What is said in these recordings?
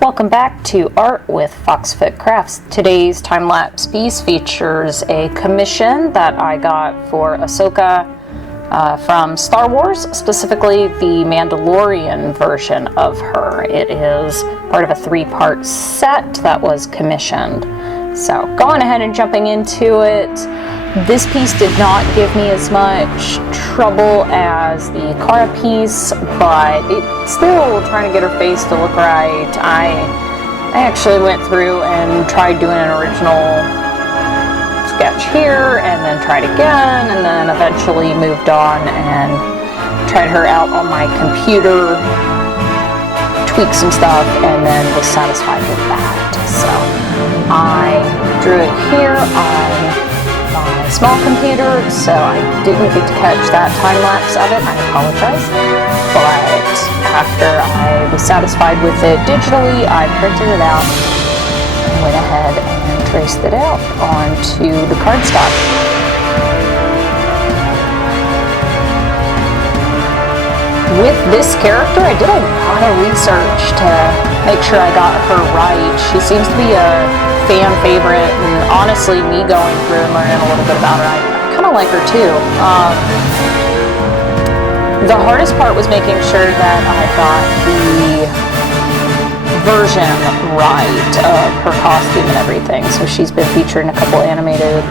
Welcome back to Art with Foxfoot Crafts. Today's time-lapse piece features a commission that I got for Ahsoka from Star Wars, specifically the Mandalorian version of her. It is part of a 3-part set that was commissioned. So going ahead and jumping into it, this piece did not give me as much trouble as the Cara piece, but it's still trying to get her face to look right. I actually went through and tried doing an original sketch here, and then tried again, and then eventually moved on and tried her out on my computer, tweaked some stuff, and then was satisfied with that. So I drew it here on my small computer, so I didn't get to catch that time lapse of it. I apologize. But after I was satisfied with it digitally, I printed it out and went ahead and traced it out onto the cardstock. With this character, I did a lot of research to make sure I got her right. She seems to be a fan favorite, and honestly, me going through and learning a little bit about her, I kind of like her too. The hardest part was making sure that I got the version right of her costume and everything. So she's been featured in a couple animated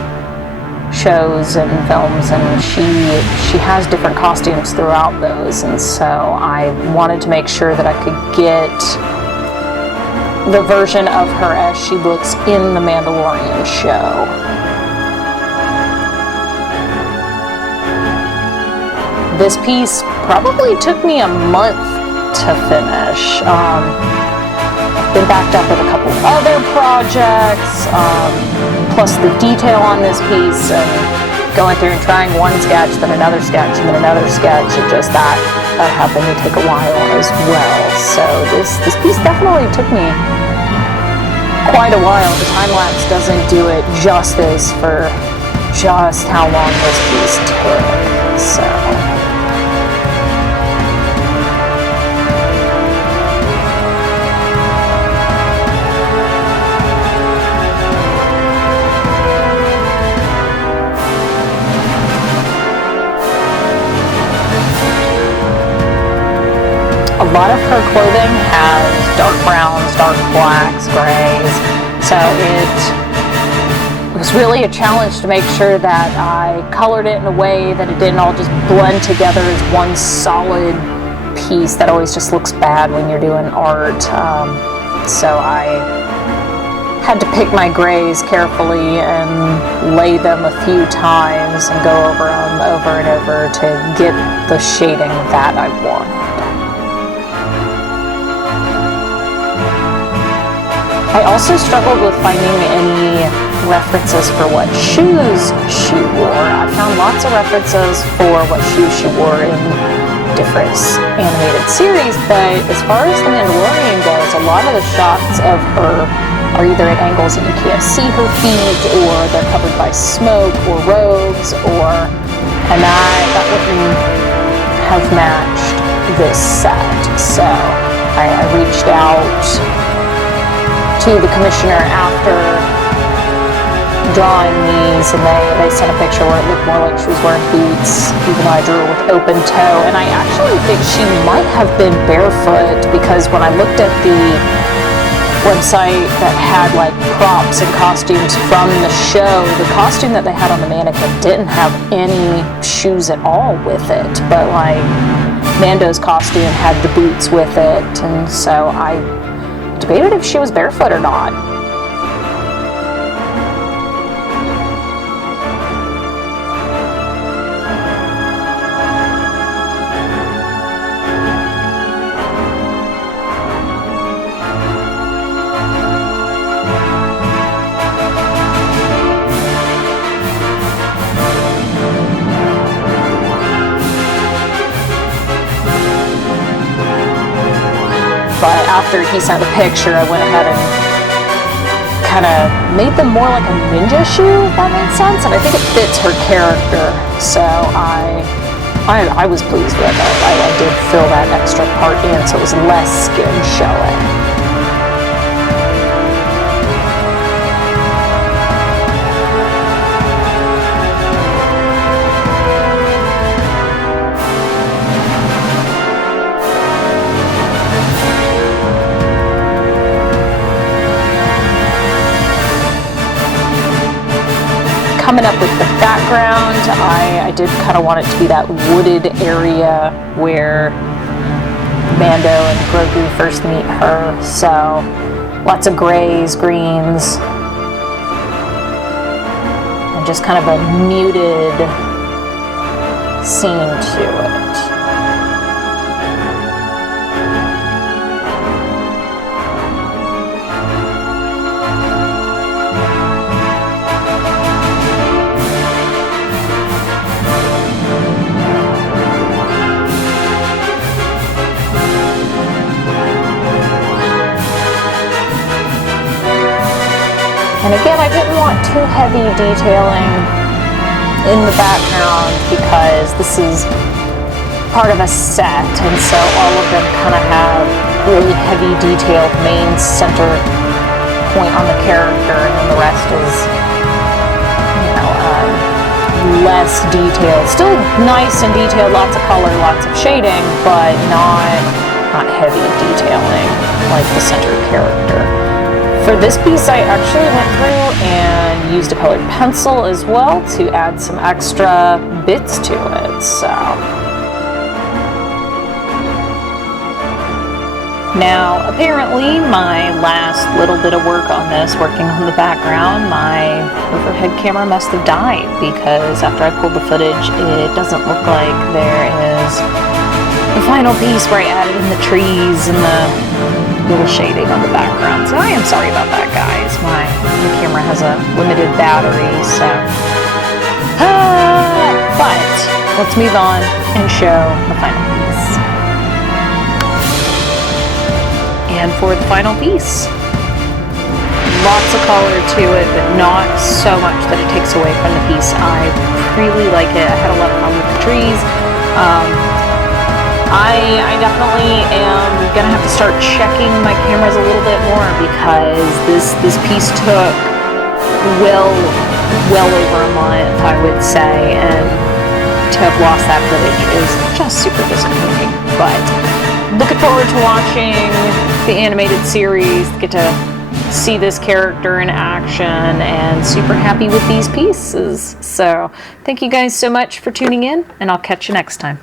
shows and films, and she has different costumes throughout those, and so I wanted to make sure that I could get the version of her as she looks in the Mandalorian show. This piece probably took me a month to finish. I've been backed up with a couple other projects, plus the detail on this piece, and going through and trying one sketch, then another sketch, and then another sketch. It just that happened to take a while as well. So this piece definitely took me quite a while. The time lapse doesn't do it justice for just how long this piece took. So a lot of her clothing has dark browns, dark blacks, grays, so it was really a challenge to make sure that I colored it in a way that it didn't all just blend together as one solid piece that always just looks bad when you're doing art. So I had to pick my grays carefully and lay them a few times and go over them over and over to get the shading that I wanted. I also struggled with finding any references for what shoes she wore. I found lots of references for what shoes she wore in different animated series, but as far as The Mandalorian goes, a lot of the shots of her are either at angles that you can't see her feet, or they're covered by smoke or robes, and that wouldn't have matched this set. So I reached out to the commissioner after drawing these, and they sent a picture where it looked more like she was wearing boots, even though I drew her with open toe. And I actually think she might have been barefoot, because when I looked at the website that had like props and costumes from the show, the costume that they had on the mannequin didn't have any shoes at all with it, but like Mando's costume had the boots with it, and so I debated if she was barefoot or not. But after he sent the picture, I went ahead and kind of made them more like a ninja shoe, if that makes sense. And I think it fits her character, so I was pleased with it. I did fill that extra part in, so it was less skin showing. coming up with the background, I did kind of want it to be that wooded area where Mando and Grogu first meet her, so lots of grays, greens, and just kind of a muted scene to it. And again, I didn't want too heavy detailing in the background because this is part of a set, and so all of them kind of have really heavy detailed main center point on the character, and then the rest is, you know, less detailed. Still nice and detailed, lots of color, lots of shading, but not heavy detailing like the center character. For this piece, I actually went through and used a colored pencil as well to add some extra bits to it. So now, apparently, my last little bit of work on this, working on the background, my overhead camera must have died, because after I pulled the footage, it doesn't look like there is the final piece where I added in the trees and the little shading on the background. So I am sorry about that, guys. My camera has a limited battery, so but let's move on and show the final piece. And for the final piece, lots of color to it, but not so much that it takes away from the piece. I really like it. I had a lot of fun with the trees. I definitely am gonna have to start checking my cameras a little bit more, because this piece took well over a month, I would say, and to have lost that footage is just super disappointing. But looking forward to watching the animated series, get to see this character in action, and super happy with these pieces. So thank you guys so much for tuning in, and I'll catch you next time.